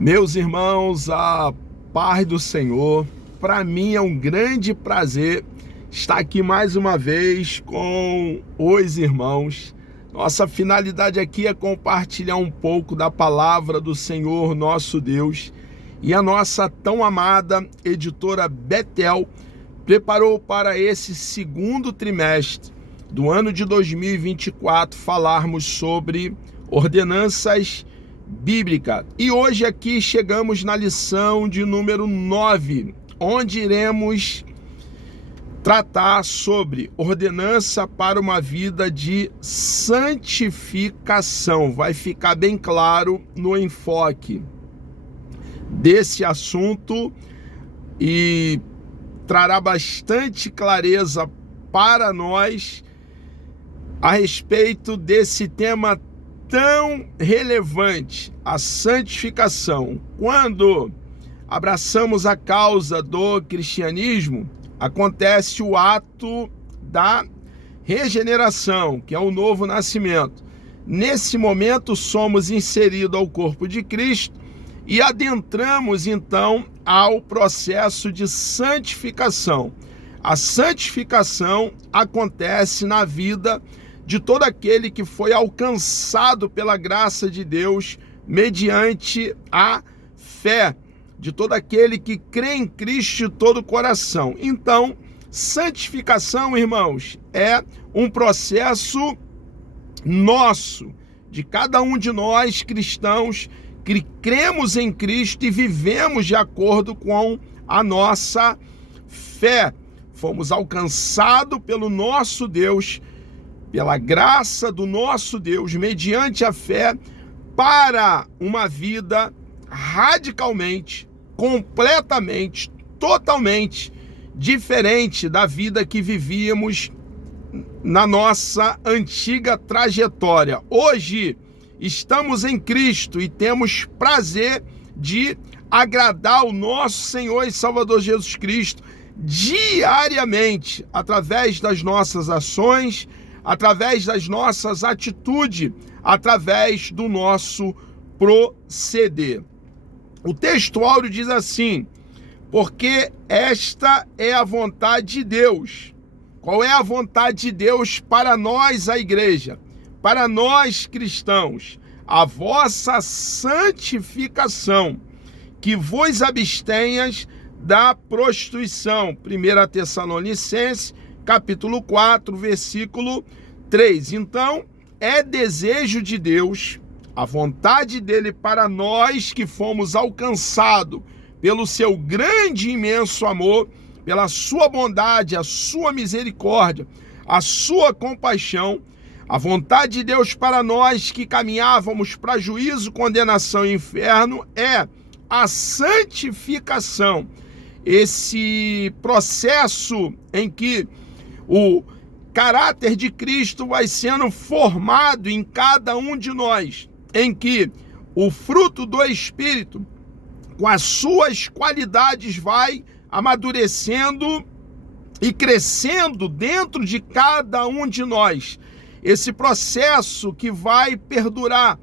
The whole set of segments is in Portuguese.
Meus irmãos, a paz do Senhor, para mim é um grande prazer estar aqui mais uma vez com os irmãos. Nossa finalidade aqui é compartilhar um pouco da palavra do Senhor nosso Deus. E a nossa tão amada editora Betel preparou para esse segundo trimestre do ano de 2024 falarmos sobre ordenanças bíblica. E hoje aqui chegamos na lição de número 9, onde iremos tratar sobre ordenança para uma vida de santificação. Vai ficar bem claro no enfoque desse assunto e trará bastante clareza para nós a respeito desse tema tão relevante, a santificação. Quando abraçamos a causa do cristianismo, acontece o ato da regeneração, que é o novo nascimento. Nesse momento, somos inseridos ao corpo de Cristo e adentramos, então, ao processo de santificação. A santificação acontece na vida de todo aquele que foi alcançado pela graça de Deus mediante a fé, de todo aquele que crê em Cristo de todo o coração. Então, santificação, irmãos, é um processo nosso, de cada um de nós cristãos que cremos em Cristo e vivemos de acordo com a nossa fé. Fomos alcançados pelo nosso Deus, pela graça do nosso Deus, mediante a fé, para uma vida radicalmente, completamente, totalmente diferente da vida que vivíamos na nossa antiga trajetória. Hoje estamos em Cristo e temos prazer de agradar o nosso Senhor e Salvador Jesus Cristo diariamente, através das nossas ações, através das nossas atitudes, através do nosso proceder. O texto áureo diz assim: porque esta é a vontade de Deus. Qual é a vontade de Deus para nós, a igreja? Para nós cristãos? A vossa santificação, que vos abstenhas da prostituição. 1 Tessalonicenses, capítulo 4, versículo 3. Então, é desejo de Deus, a vontade dele para nós que fomos alcançados pelo seu grande e imenso amor, pela sua bondade, a sua misericórdia, a sua compaixão. A vontade de Deus para nós que caminhávamos para juízo, condenação e inferno é a santificação. Esse processo em que o caráter de Cristo vai sendo formado em cada um de nós, em que o fruto do Espírito, com as suas qualidades, vai amadurecendo e crescendo dentro de cada um de nós. Esse processo que vai perdurar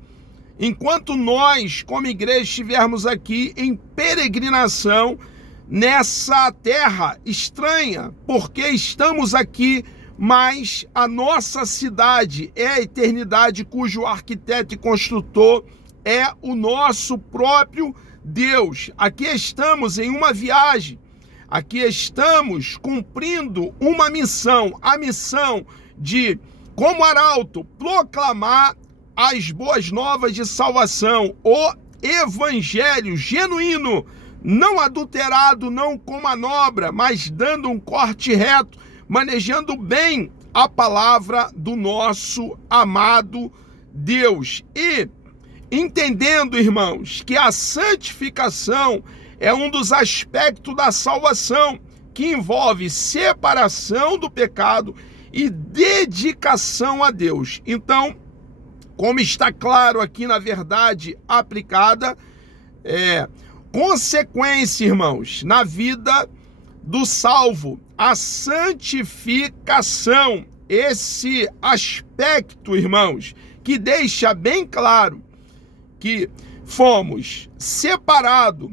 enquanto nós, como igreja, estivermos aqui em peregrinação nessa terra estranha, porque estamos aqui, mas a nossa cidade é a eternidade, cujo arquiteto e construtor é o nosso próprio Deus. Aqui estamos em uma viagem, aqui estamos cumprindo uma missão, a missão de, como arauto, proclamar as boas novas de salvação, o evangelho genuíno, não adulterado, não com manobra, mas dando um corte reto, manejando bem a palavra do nosso amado Deus. E entendendo, irmãos, que a santificação é um dos aspectos da salvação, que envolve separação do pecado e dedicação a Deus. Então, como está claro aqui na verdade aplicada, consequência, irmãos, na vida do salvo, a santificação, esse aspecto, irmãos, que deixa bem claro que fomos separados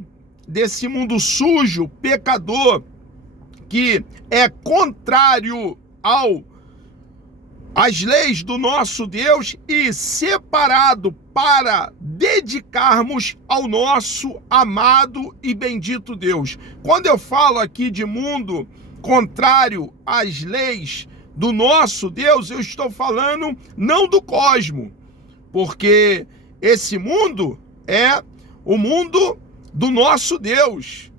desse mundo sujo, pecador, que é contrário às leis do nosso Deus, e separado para dedicarmos ao nosso amado e bendito Deus. Quando eu falo aqui de mundo contrário às leis do nosso Deus, eu estou falando não do cosmo, porque esse mundo é o mundo do nosso Deus.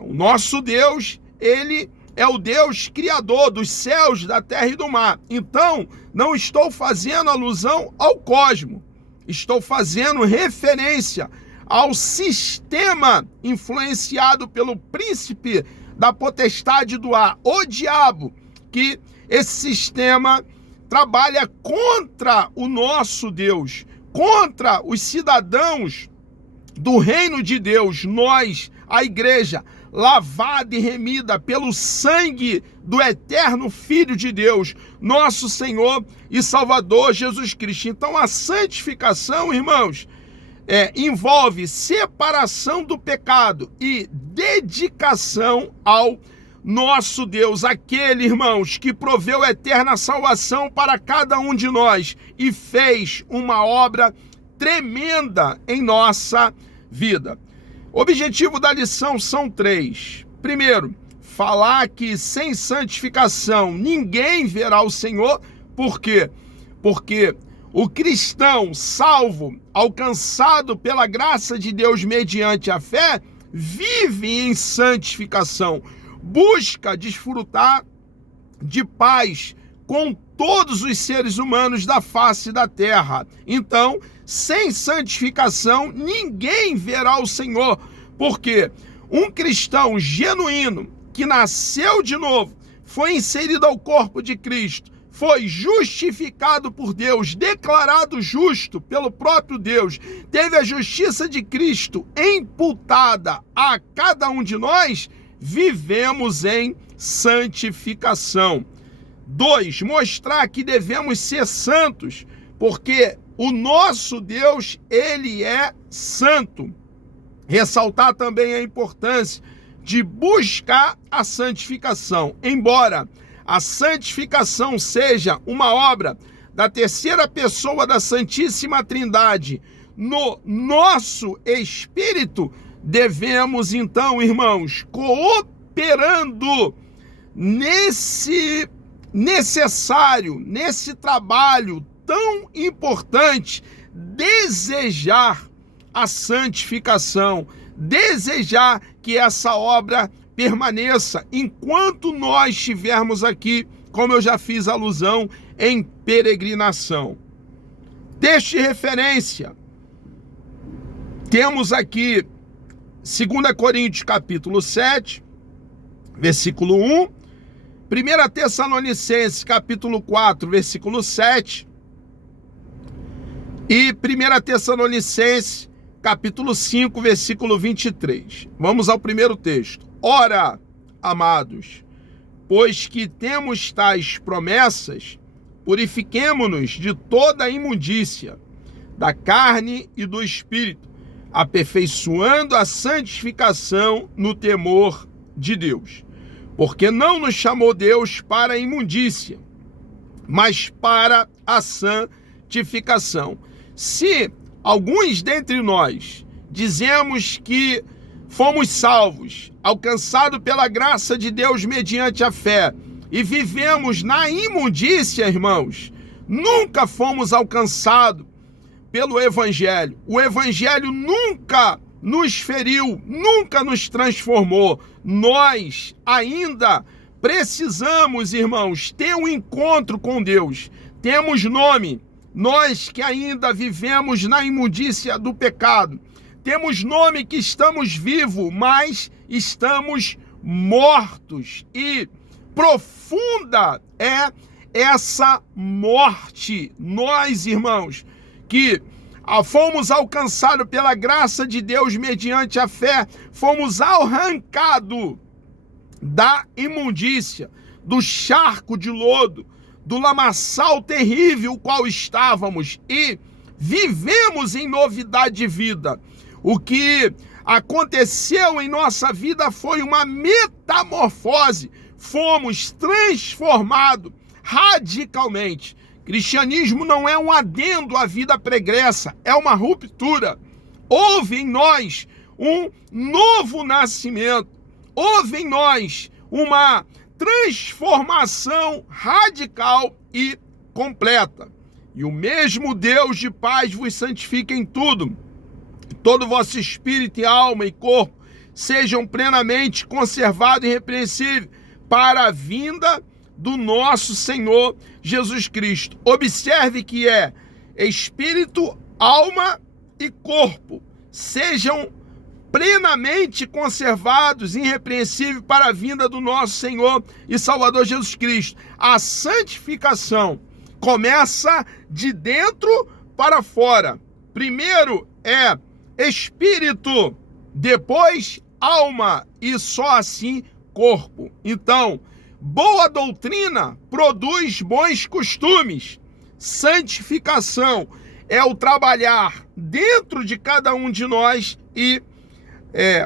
O nosso Deus, ele é o Deus criador dos céus, da terra e do mar. Então, não estou fazendo alusão ao cosmo, estou fazendo referência ao sistema influenciado pelo príncipe da potestade do ar, o diabo, que esse sistema trabalha contra o nosso Deus, contra os cidadãos do reino de Deus, nós, a igreja, lavada e remida pelo sangue do eterno Filho de Deus, nosso Senhor e Salvador Jesus Cristo. Então a santificação, irmãos, envolve separação do pecado e dedicação ao nosso Deus, aquele, irmãos, que proveu eterna salvação para cada um de nós e fez uma obra tremenda em nossa vida. O objetivo da lição são 3. Primeiro, falar que sem santificação ninguém verá o Senhor. Por quê? Porque o cristão salvo, alcançado pela graça de Deus mediante a fé, vive em santificação, busca desfrutar de paz com todos os seres humanos da face da terra. Então, sem santificação, ninguém verá o Senhor, porque um cristão genuíno, que nasceu de novo, foi inserido ao corpo de Cristo, foi justificado por Deus, declarado justo pelo próprio Deus, teve a justiça de Cristo imputada a cada um de nós, vivemos em santificação. 2, mostrar que devemos ser santos, porque o nosso Deus, ele é santo. Ressaltar também a importância de buscar a santificação. Embora a santificação seja uma obra da terceira pessoa da Santíssima Trindade no nosso espírito, devemos então, irmãos, cooperando nesse trabalho tão importante, desejar a santificação, desejar que essa obra permaneça enquanto nós estivermos aqui, como eu já fiz alusão, em peregrinação. Texto de referência, temos aqui 2 Coríntios capítulo 7, versículo 1, 1 Tessalonicenses capítulo 4, versículo 7 e 1 Tessalonicenses capítulo 5, versículo 23. Vamos ao primeiro texto. Ora, amados, pois que temos tais promessas, purifiquemo-nos de toda a imundícia, da carne e do espírito, aperfeiçoando a santificação no temor de Deus. Porque não nos chamou Deus para a imundícia, mas para a santificação. Se alguns dentre nós dizemos que fomos salvos, alcançados pela graça de Deus mediante a fé, e vivemos na imundícia, irmãos, nunca fomos alcançados pelo Evangelho. O Evangelho nunca nos feriu, nunca nos transformou. Nós ainda precisamos, irmãos, ter um encontro com Deus. Temos nome, nós que ainda vivemos na imundícia do pecado. Temos nome que estamos vivos, mas estamos mortos. E profunda é essa morte. Nós, irmãos, que fomos alcançados pela graça de Deus mediante a fé, fomos arrancados da imundícia, do charco de lodo, do lamaçal terrível qual estávamos, e vivemos em novidade de vida. O que aconteceu em nossa vida foi uma metamorfose. Fomos transformados radicalmente. Cristianismo não é um adendo à vida pregressa, é uma ruptura. Houve em nós um novo nascimento. Houve em nós uma transformação radical e completa. E o mesmo Deus de paz vos santifique em tudo. Todo o vosso espírito e alma e corpo sejam plenamente conservados e irrepreensíveis para a vinda do nosso Senhor Jesus Cristo. Observe que é espírito, alma e corpo sejam plenamente conservados e irrepreensíveis para a vinda do nosso Senhor e Salvador Jesus Cristo. A santificação começa de dentro para fora. Primeiro é espírito, depois alma e só assim corpo. Então, boa doutrina produz bons costumes. Santificação é o trabalhar dentro de cada um de nós e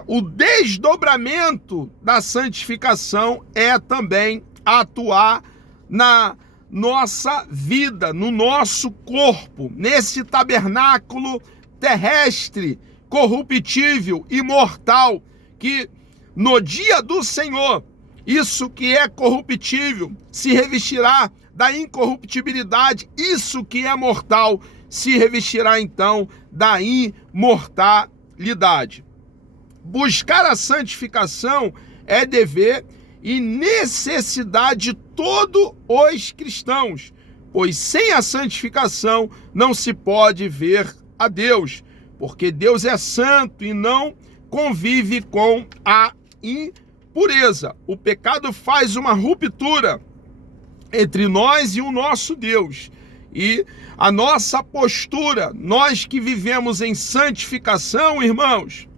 o desdobramento da santificação é também atuar na nossa vida, no nosso corpo, nesse tabernáculo terrestre, corruptível e mortal, que no dia do Senhor, isso que é corruptível se revestirá da incorruptibilidade, isso que é mortal se revestirá então da imortalidade. Buscar a santificação é dever e necessidade de todos os cristãos, pois sem a santificação não se pode ver a Deus, porque Deus é santo e não convive com a impureza. O pecado faz uma ruptura entre nós e o nosso Deus. E a nossa postura, nós que vivemos em santificação, irmãos,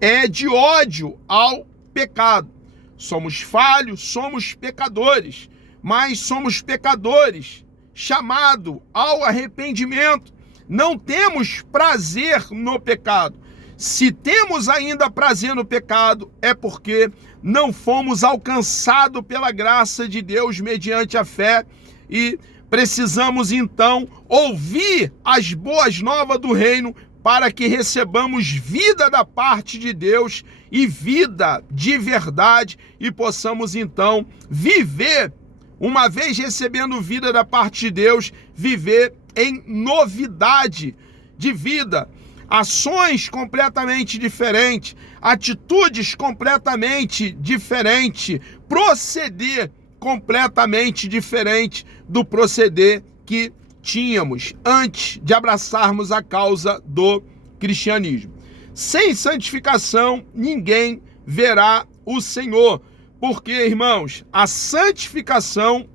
é de ódio ao pecado. Somos falhos, somos pecadores, mas somos pecadores chamados ao arrependimento. Não temos prazer no pecado. Se temos ainda prazer no pecado, é porque não fomos alcançados pela graça de Deus mediante a fé e precisamos então ouvir as boas novas do reino para que recebamos vida da parte de Deus e vida de verdade e possamos então viver, uma vez recebendo vida da parte de Deus, viver em novidade de vida, ações completamente diferentes, atitudes completamente diferentes, proceder completamente diferente do proceder que tínhamos antes de abraçarmos a causa do cristianismo. Sem santificação, ninguém verá o Senhor, porque, irmãos, a santificação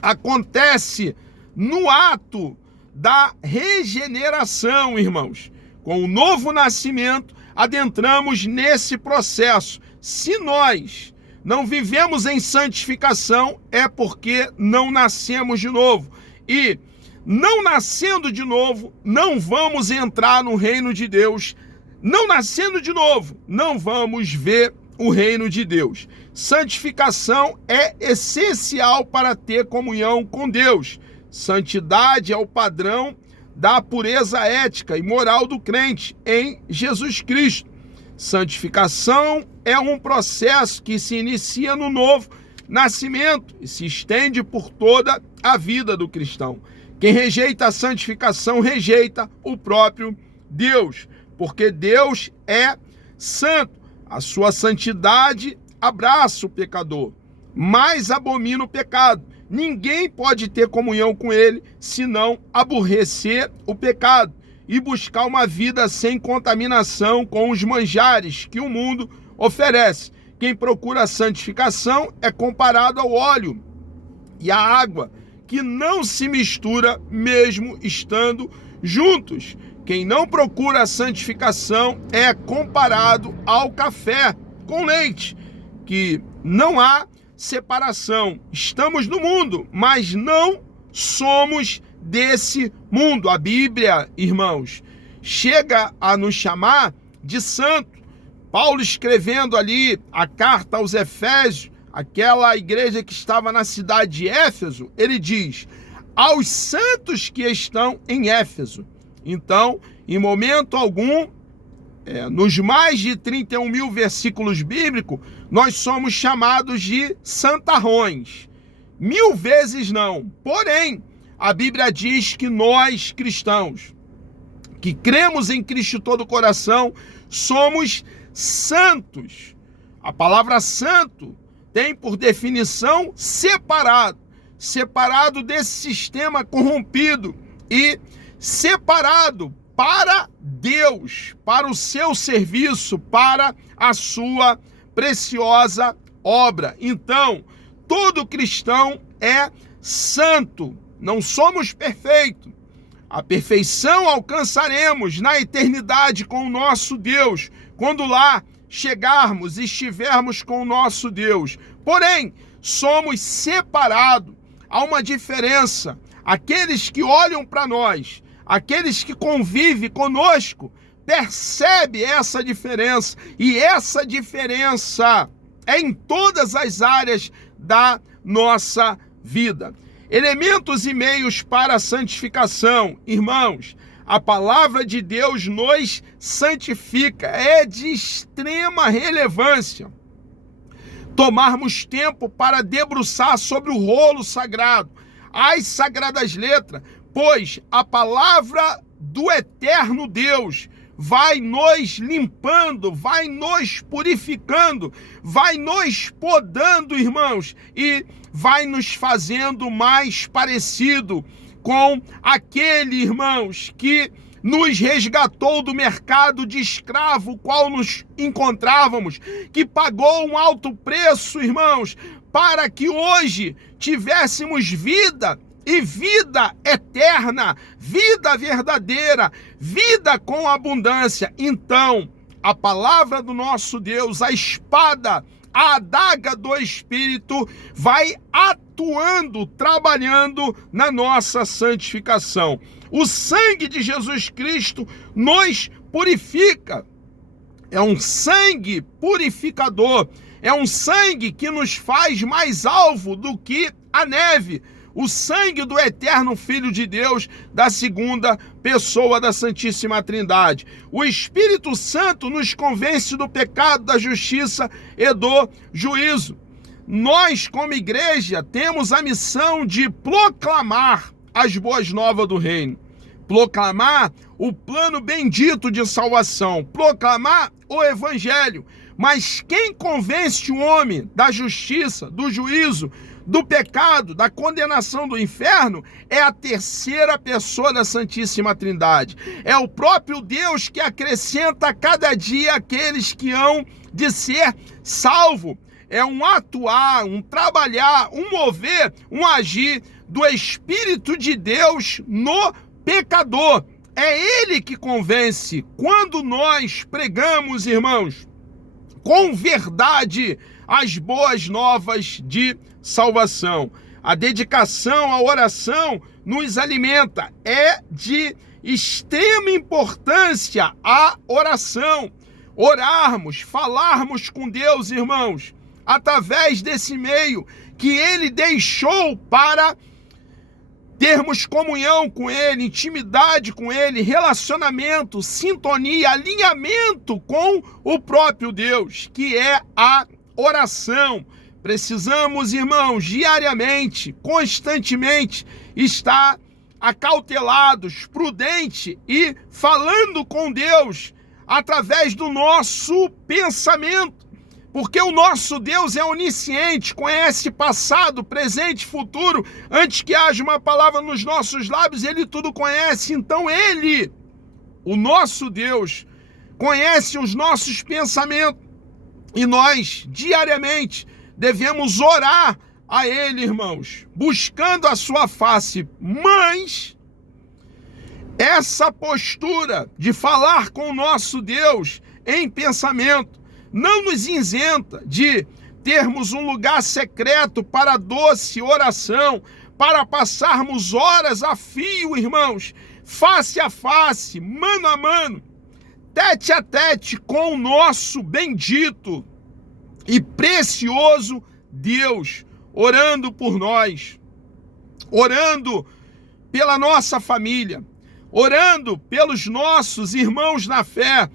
acontece no ato da regeneração, irmãos. Com o novo nascimento, adentramos nesse processo. Se nós não vivemos em santificação, é porque não nascemos de novo. E não nascendo de novo, não vamos entrar no reino de Deus. Não nascendo de novo, não vamos ver o reino de Deus. Santificação é essencial para ter comunhão com Deus. Santidade é o padrão da pureza ética e moral do crente em Jesus Cristo. Santificação é um processo que se inicia no novo nascimento e se estende por toda a vida do cristão. Quem rejeita a santificação rejeita o próprio Deus, porque Deus é santo. A sua santidade abraça o pecador, mas abomina o pecado. Ninguém pode ter comunhão com ele se não aborrecer o pecado e buscar uma vida sem contaminação com os manjares que o mundo oferece. Quem procura a santificação é comparado ao óleo e à água, que não se mistura mesmo estando juntos. Quem não procura a santificação é comparado ao café com leite, que não há separação. Estamos no mundo, mas não somos desse mundo. A Bíblia, irmãos, chega a nos chamar de santo. Paulo, escrevendo ali a carta aos Efésios, aquela igreja que estava na cidade de Éfeso, ele diz: aos santos que estão em Éfeso. Então, em momento algum, nos mais de 31 mil versículos bíblicos, nós somos chamados de santarrões. 1000 vezes não. Porém, a Bíblia diz que nós, cristãos, que cremos em Cristo de todo o coração, somos santos. A palavra santo tem por definição separado. Separado desse sistema corrompido e separado para Deus, para o seu serviço, para a sua preciosa obra. Então, todo cristão é santo. Não somos perfeitos. A perfeição alcançaremos na eternidade com o nosso Deus, quando lá chegarmos e estivermos com o nosso Deus. Porém, somos separados. Há uma diferença. Aqueles que olham para nós, aqueles que convivem conosco, percebem essa diferença. E essa diferença é em todas as áreas da nossa vida. Elementos e meios para a santificação. Irmãos, a palavra de Deus nos santifica. É de extrema relevância tomarmos tempo para debruçar sobre o rolo sagrado, as sagradas letras, pois a palavra do eterno Deus vai nos limpando, vai nos purificando, vai nos podando, irmãos, e vai nos fazendo mais parecido com aquele, irmãos, que nos resgatou do mercado de escravo, qual nos encontrávamos, que pagou um alto preço, irmãos, para que hoje tivéssemos vida e vida eterna, vida verdadeira, vida com abundância. Então, a palavra do nosso Deus, a espada, a adaga do Espírito, vai atuando, trabalhando na nossa santificação. O sangue de Jesus Cristo nos purifica. É um sangue purificador. É um sangue que nos faz mais alvo do que a neve. O sangue do eterno Filho de Deus, da segunda pessoa da Santíssima Trindade. O Espírito Santo nos convence do pecado, da justiça e do juízo. Nós, como igreja, temos a missão de proclamar as boas novas do reino. Proclamar o plano bendito de salvação. Proclamar o evangelho. Mas quem convence o homem da justiça, do juízo, do pecado, da condenação do inferno, é a terceira pessoa da Santíssima Trindade. É o próprio Deus que acrescenta a cada dia aqueles que hão de ser salvos. É um atuar, um trabalhar, um mover, um agir do Espírito de Deus no pecador. É ele que convence. Quando nós pregamos, irmãos, com verdade, as boas novas de salvação. A dedicação à oração nos alimenta. É de extrema importância a oração. Orarmos, falarmos com Deus, irmãos, através desse meio que ele deixou para termos comunhão com ele, intimidade com ele, relacionamento, sintonia, alinhamento com o próprio Deus, que é a oração. Precisamos, irmãos, diariamente, constantemente, estar acautelados, prudentes e falando com Deus através do nosso pensamento. Porque o nosso Deus é onisciente, conhece passado, presente, futuro. Antes que haja uma palavra nos nossos lábios, ele tudo conhece. Então ele, o nosso Deus, conhece os nossos pensamentos. E nós, diariamente, devemos orar a ele, irmãos, buscando a sua face. Mas essa postura de falar com o nosso Deus em pensamento não nos isenta de termos um lugar secreto para a doce oração, para passarmos horas a fio, irmãos, face a face, mano a mano, tete a tete com o nosso bendito e precioso Deus, orando por nós, orando pela nossa família, orando pelos nossos irmãos na fé,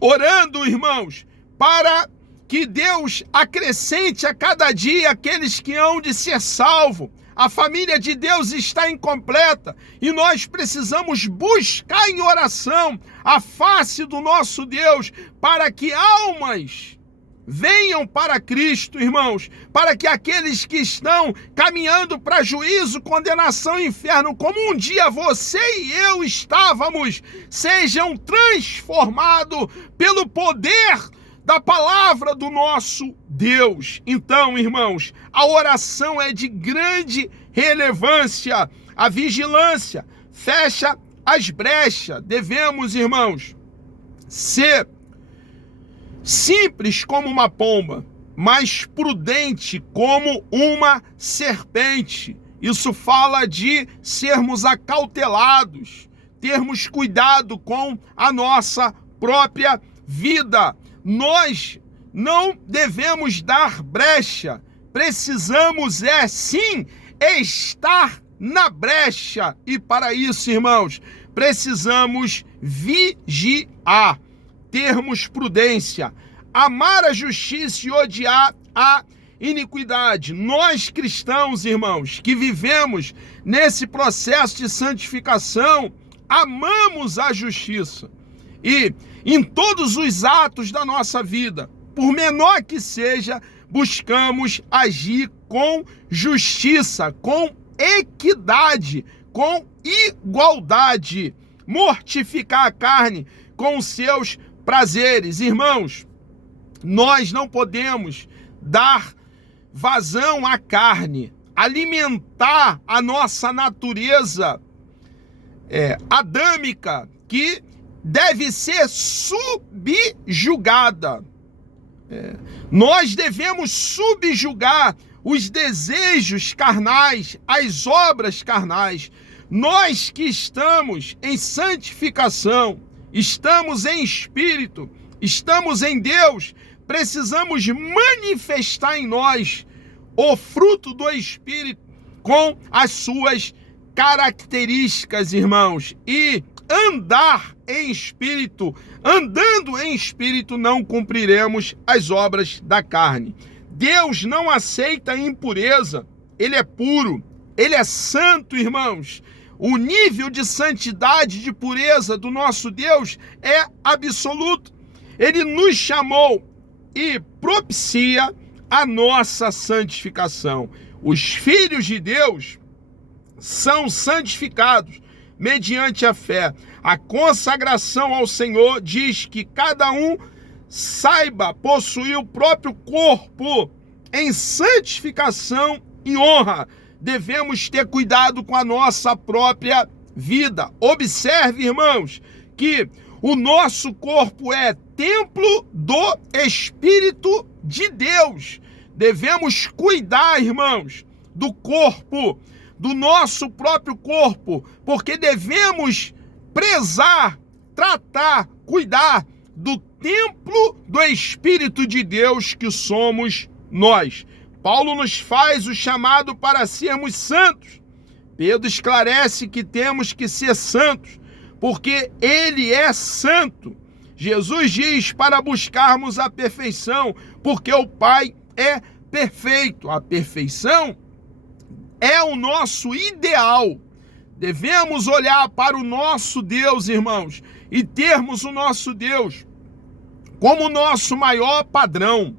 orando, irmãos, para que Deus acrescente a cada dia aqueles que hão de ser salvos. A família de Deus está incompleta e nós precisamos buscar em oração a face do nosso Deus para que almas venham para Cristo, irmãos, para que aqueles que estão caminhando para juízo, condenação e inferno, como um dia você e eu estávamos, sejam transformados pelo poder da palavra do nosso Deus. Então, irmãos, a oração é de grande relevância. A vigilância fecha as brechas. Devemos, irmãos, ser simples como uma pomba, mas prudente como uma serpente. Isso fala de sermos acautelados, termos cuidado com a nossa própria vida. Nós não devemos dar brecha, precisamos sim estar na brecha. E para isso, irmãos, precisamos vigiar, termos prudência, amar a justiça e odiar a iniquidade. Nós cristãos, irmãos, que vivemos nesse processo de santificação, amamos a justiça. E em todos os atos da nossa vida, por menor que seja, buscamos agir com justiça, com equidade, com igualdade, mortificar a carne com os seus prazeres. Irmãos, nós não podemos dar vazão à carne, alimentar a nossa natureza adâmica, que deve ser subjugada. Nós devemos subjugar os desejos carnais, as obras carnais. Nós que estamos em santificação, estamos em espírito, estamos em Deus, precisamos manifestar em nós o fruto do Espírito com as suas características, irmãos, e andar em espírito. Andando em espírito, não cumpriremos as obras da carne. Deus não aceita impureza, Ele é puro, Ele é santo, irmãos. O nível de santidade, de pureza do nosso Deus é absoluto. Ele nos chamou e propicia a nossa santificação. Os filhos de Deus são santificados mediante a fé. A consagração ao Senhor diz que cada um saiba possuir o próprio corpo em santificação e honra. Devemos ter cuidado com a nossa própria vida. Observe, irmãos, que o nosso corpo é templo do Espírito de Deus. Devemos cuidar, irmãos, do corpo, do nosso próprio corpo, porque devemos prezar, tratar, cuidar do templo do Espírito de Deus que somos nós. Paulo nos faz o chamado para sermos santos. Pedro esclarece que temos que ser santos, porque Ele é santo. Jesus diz para buscarmos a perfeição, porque o Pai é perfeito. A perfeição é o nosso ideal. Devemos olhar para o nosso Deus, irmãos, e termos o nosso Deus como o nosso maior padrão,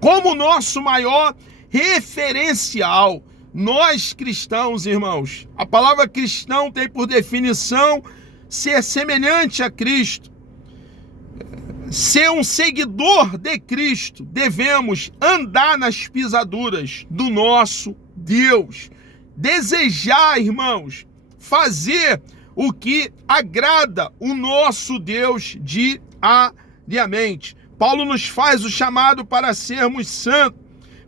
como o nosso maior referencial. Nós cristãos, irmãos, a palavra cristão tem por definição ser semelhante a Cristo, ser um seguidor de Cristo. Devemos andar nas pisaduras do nosso Deus, desejar, irmãos, fazer o que agrada o nosso Deus diariamente. Paulo nos faz o chamado para sermos santos.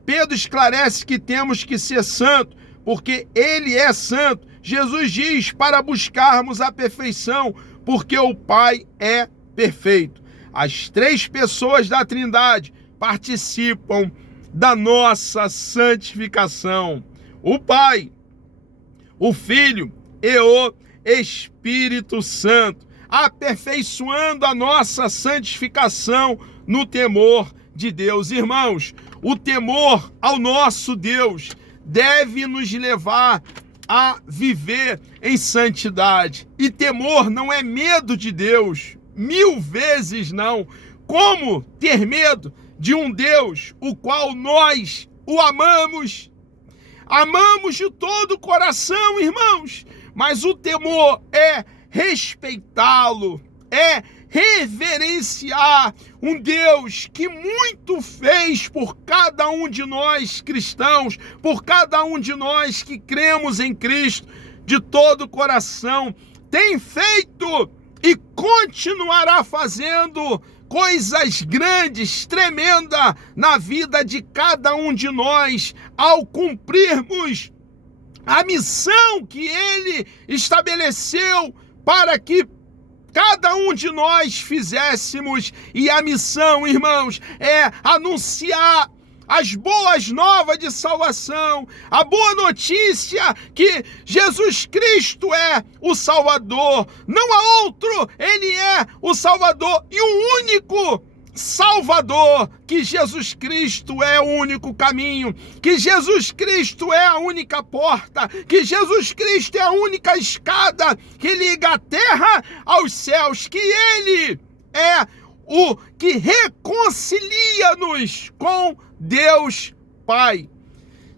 Pedro esclarece que temos que ser santos, porque ele é santo. Jesus diz para buscarmos a perfeição, porque o Pai é perfeito. As três pessoas da Trindade participam da nossa santificação. O Pai, o Filho e o Espírito Santo, aperfeiçoando a nossa santificação no temor de Deus. Irmãos, o temor ao nosso Deus deve nos levar a viver em santidade. E temor não é medo de Deus, 1000 vezes não. Como ter medo de um Deus o qual nós o amamos? Amamos de todo o coração, irmãos, mas o temor é respeitá-lo, é reverenciar um Deus que muito fez por cada um de nós cristãos, por cada um de nós que cremos em Cristo de todo o coração. Tem feito e continuará fazendo coisas grandes, tremendas na vida de cada um de nós ao cumprirmos a missão que Ele estabeleceu para que cada um de nós fizéssemos. E a missão, irmãos, é anunciar as boas novas de salvação, a boa notícia que Jesus Cristo é o Salvador, não há outro, Ele é o Salvador e o único Salvador, que Jesus Cristo é o único caminho, que Jesus Cristo é a única porta, que Jesus Cristo é a única escada que liga a terra aos céus, que Ele é o que reconcilia-nos com Deus Pai.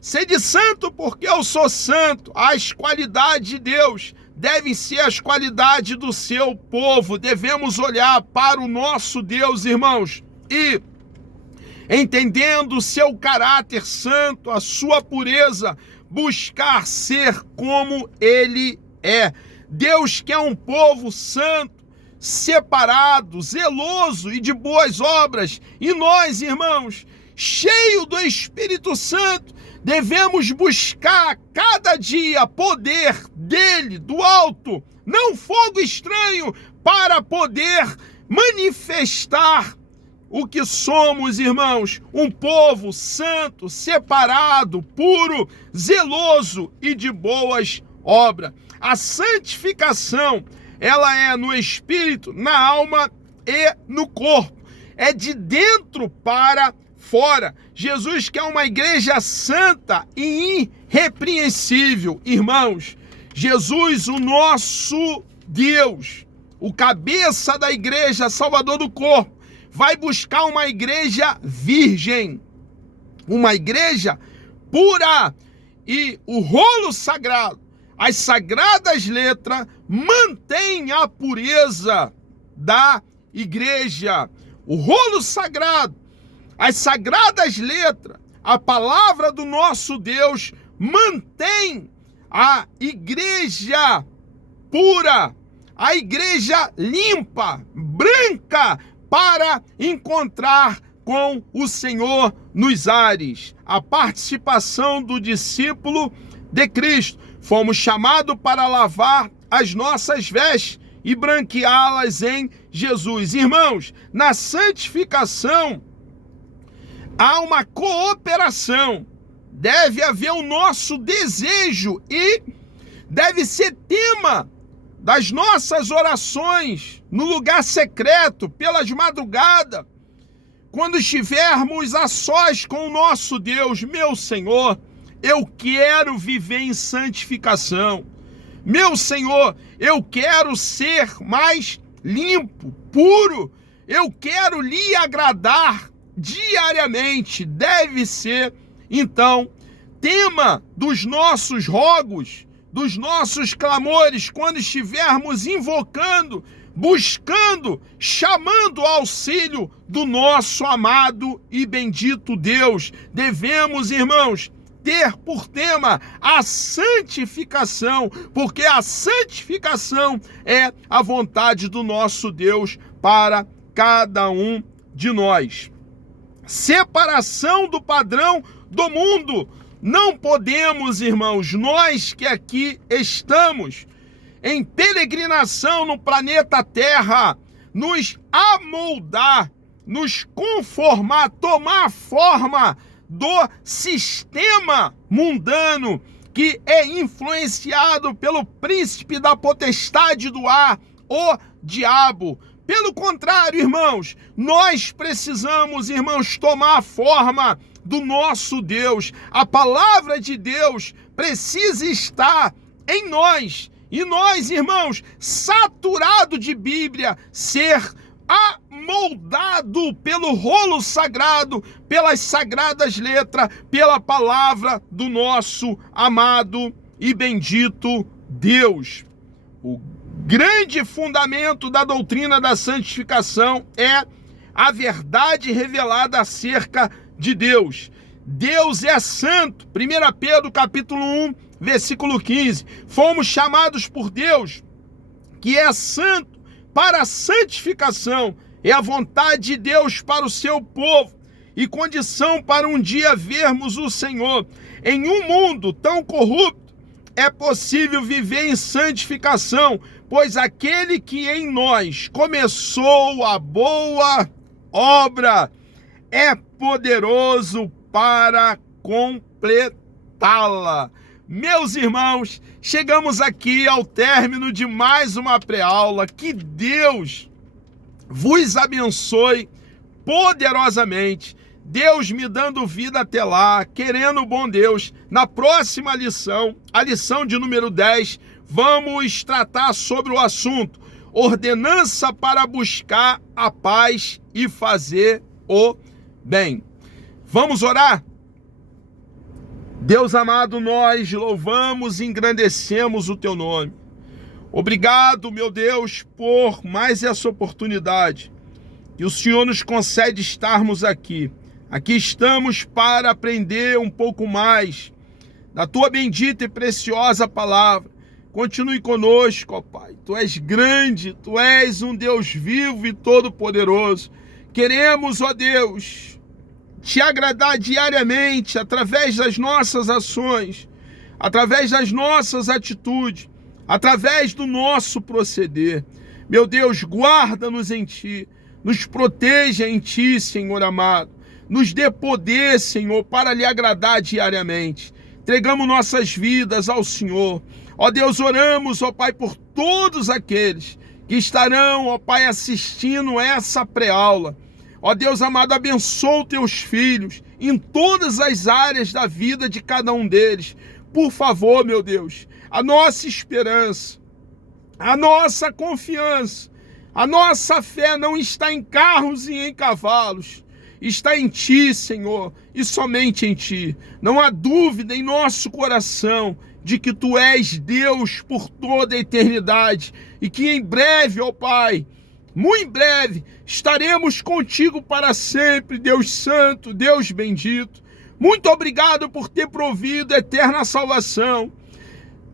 Sede santo porque eu sou santo. As qualidades de Deus devem ser as qualidades do seu povo. Devemos olhar para o nosso Deus, irmãos, e entendendo o seu caráter santo, a sua pureza, buscar ser como Ele é. Deus quer um povo santo, separado, zeloso e de boas obras. E nós, irmãos, cheio do Espírito Santo, devemos buscar cada dia poder dele, do alto, não fogo estranho, para poder manifestar o que somos, irmãos, um povo santo, separado, puro, zeloso e de boas obras. A santificação, ela é no espírito, na alma e no corpo. É de dentro para fora. Jesus quer uma igreja santa e irrepreensível. Irmãos, Jesus, o nosso Deus, o cabeça da igreja, salvador do corpo, vai buscar uma igreja virgem, uma igreja pura. E o rolo sagrado, as sagradas letras, mantém a pureza da igreja. O rolo sagrado, as sagradas letras, a palavra do nosso Deus, mantém a igreja pura, a igreja limpa, branca, para encontrar com o Senhor nos ares. A participação do discípulo de Cristo. Fomos chamados para lavar as nossas vestes e branqueá-las em Jesus. Irmãos, na santificação há uma cooperação. Deve haver o nosso desejo e deve ser tema das nossas orações no lugar secreto, pelas madrugadas, quando estivermos a sós com o nosso Deus. Meu Senhor, eu quero viver em santificação. Meu Senhor, eu quero ser mais limpo, puro. Eu quero lhe agradar diariamente. Deve ser, então, tema dos nossos rogos, dos nossos clamores, quando estivermos invocando, buscando, chamando o auxílio do nosso amado e bendito Deus. Devemos, irmãos, ter por tema a santificação, porque a santificação é a vontade do nosso Deus para cada um de nós. Separação do padrão do mundo. não podemos, irmãos, nós que aqui estamos em peregrinação no planeta Terra, nos amoldar, nos conformar, tomar a forma do sistema mundano que é influenciado pelo príncipe da potestade do ar, o diabo. Pelo contrário, irmãos, nós precisamos, irmãos, tomar a forma do nosso Deus. A palavra de Deus precisa estar em nós. E nós, irmãos, saturado de Bíblia, ser amoldado pelo rolo sagrado, pelas sagradas letras, pela palavra do nosso amado e bendito Deus. O grande fundamento da doutrina da santificação é a verdade revelada acerca de Deus. Deus é santo. 1 Pedro capítulo 1, versículo 15. Fomos chamados por Deus, que é santo, para a santificação. É a vontade de Deus para o seu povo e condição para um dia vermos o Senhor. Em um mundo tão corrupto, é possível viver em santificação, pois aquele que em nós começou a boa obra é poderoso para completá-la. Meus irmãos, chegamos aqui ao término de mais uma pré-aula. Que Deus vos abençoe poderosamente. Deus me dando vida até lá, querendo o bom Deus. Na próxima lição, a lição de número 10, vamos tratar sobre o assunto ordenança para buscar a paz e fazer o bem. Vamos orar? Deus amado, nós louvamos e engrandecemos o teu nome. Obrigado, meu Deus, por mais essa oportunidade que o Senhor nos concede estarmos aqui. Aqui estamos para aprender um pouco mais da tua bendita e preciosa palavra. Continue conosco, ó Pai. Tu és grande, tu és um Deus vivo e todo-poderoso. Queremos, ó Deus, te agradar diariamente através das nossas ações, através das nossas atitudes, através do nosso proceder. Meu Deus, guarda-nos em Ti, nos proteja em Ti, Senhor amado, nos dê poder, Senhor, para lhe agradar diariamente. Entregamos nossas vidas ao Senhor. Ó Deus, oramos, ó Pai, por todos aqueles que estarão, ó Pai, assistindo essa pré-aula. Ó Deus amado, abençoa teus filhos em todas as áreas da vida de cada um deles. Por favor, meu Deus, a nossa esperança, a nossa confiança, a nossa fé não está em carros e em cavalos, está em Ti, Senhor, e somente em Ti. Não há dúvida em nosso coração de que Tu és Deus por toda a eternidade e que em breve, ó Pai, muito em breve, estaremos contigo para sempre, Deus Santo, Deus bendito. Muito obrigado por ter provido a eterna salvação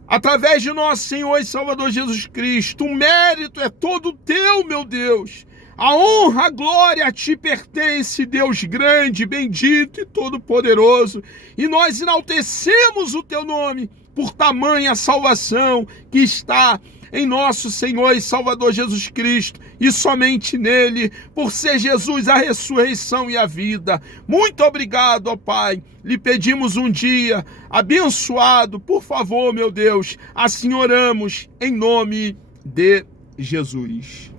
através de nosso Senhor e Salvador Jesus Cristo. O mérito é todo teu, meu Deus. A honra, a glória a Ti pertence, Deus grande, bendito e todo-poderoso. E nós enaltecemos o Teu nome por tamanha salvação que está em nosso Senhor e Salvador Jesus Cristo, e somente nele, por ser Jesus a ressurreição e a vida. Muito obrigado, ó Pai. Lhe pedimos um dia abençoado, por favor, meu Deus. Assim oramos em nome de Jesus.